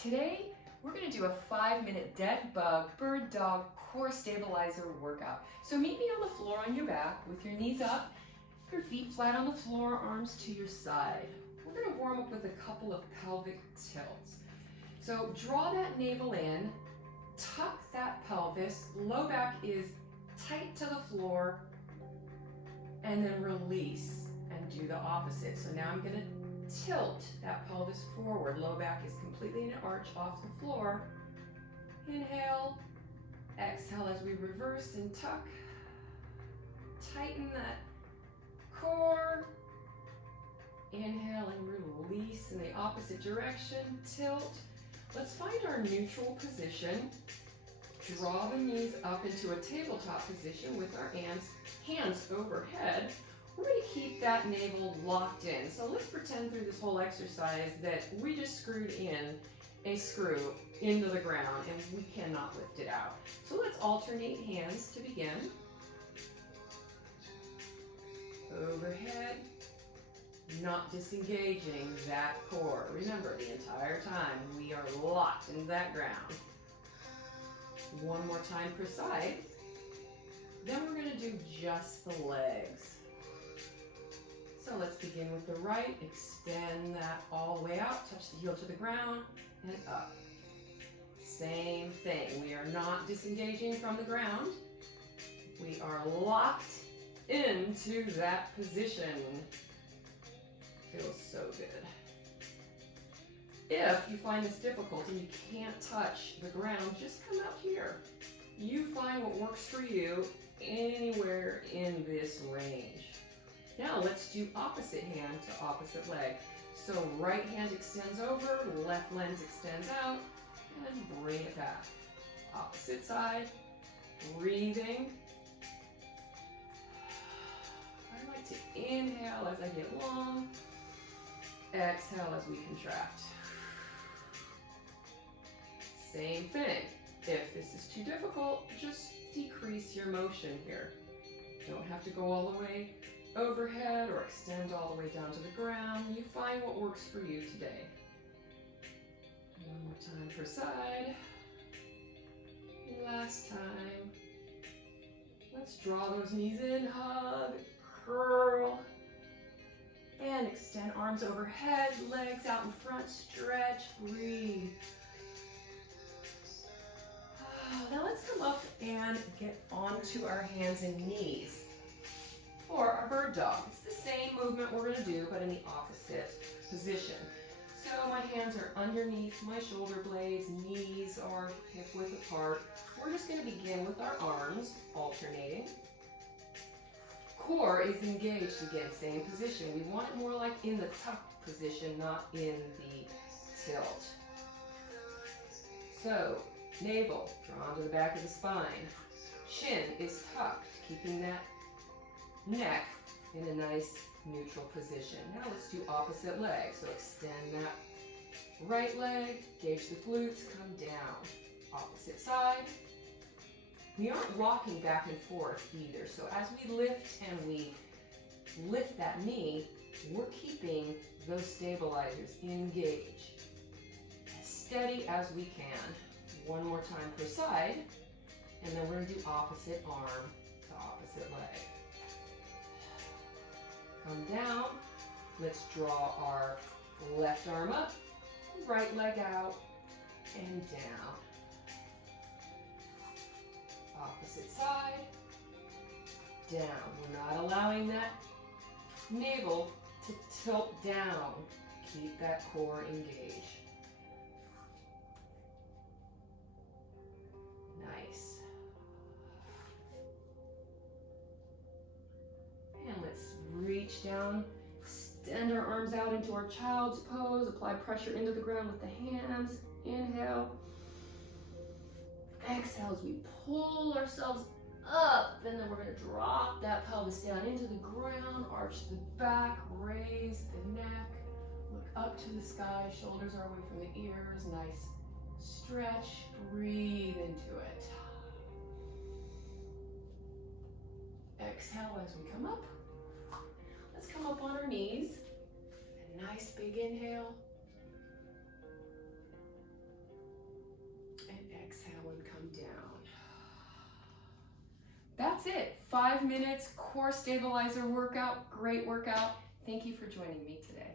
Today, we're going to do a 5-minute DeadBug BirdDog core stabilizer workout. So meet me on the floor on your back with your knees up, your feet flat on the floor, arms to your side. We're going to warm up with a couple of pelvic tilts. So draw that navel in, tuck that pelvis, low back is tight to the floor, and then release and do the opposite. So now I'm going to tilt that pelvis forward. Low back is completely in an arch off the floor. Inhale, exhale as we reverse and tuck. Tighten that core. Inhale and release in the opposite direction. Tilt. Let's find our neutral position. Draw the knees up into a tabletop position with our hands overhead. We're going to keep that navel locked in. So let's pretend through this whole exercise that we just screwed in a screw into the ground and we cannot lift it out. So let's alternate hands to begin. Overhead, not disengaging that core. Remember, the entire time we are locked into that ground. One more time per side. Then we're going to do just the legs. So let's begin with the right. Extend that all the way out. Touch the heel to the ground and up. Same thing. We are not disengaging from the ground. We are locked into that position. Feels so good. If you find this difficult and you can't touch the ground, just come out here. You find what works for you anywhere in this range. Now let's do opposite hand to opposite leg. So right hand extends over, left leg extends out, and bring it back. Opposite side, breathing. I like to inhale as I get long, exhale as we contract. Same thing. If this is too difficult, just decrease your motion here. Don't have to go all the way overhead or extend all the way down to the ground. You find what works for you today. One more time per side. Last time. Let's draw those knees in, hug, curl, and extend arms overhead, legs out in front, stretch, breathe. Now let's come up and get onto our hands and knees for our bird dog. It's the same movement we're going to do, but in the opposite position. So my hands are underneath my shoulder blades, knees are hip width apart. We're just going to begin with our arms alternating. Core is engaged again, same position. We want it more like in the tuck position, not in the tilt. So navel drawn to the back of the spine. Chin is tucked, keeping that neck in a nice neutral position. Now let's do opposite leg. So extend that right leg, gauge the glutes, come down. Opposite side. We aren't rocking back and forth either. So as we lift and we lift that knee, we're keeping those stabilizers engaged. As steady as we can. One more time per side, and then we're going to do opposite arm to opposite leg. Come down. Let's draw our left arm up, right leg out, and down. Opposite side, down. We're not allowing that navel to tilt down. Keep that core engaged. Nice. And let's reach down, extend our arms out into our child's pose, apply pressure into the ground with the hands. Inhale. Exhale as we pull ourselves up, and then we're going to drop that pelvis down into the ground, arch the back, raise the neck, look up to the sky, shoulders are away from the ears, nice stretch, breathe into it. Exhale as we come up. Let's come up on our knees. A nice big inhale. down. That's it. 5 minutes core stabilizer workout. Great workout. Thank you for joining me today.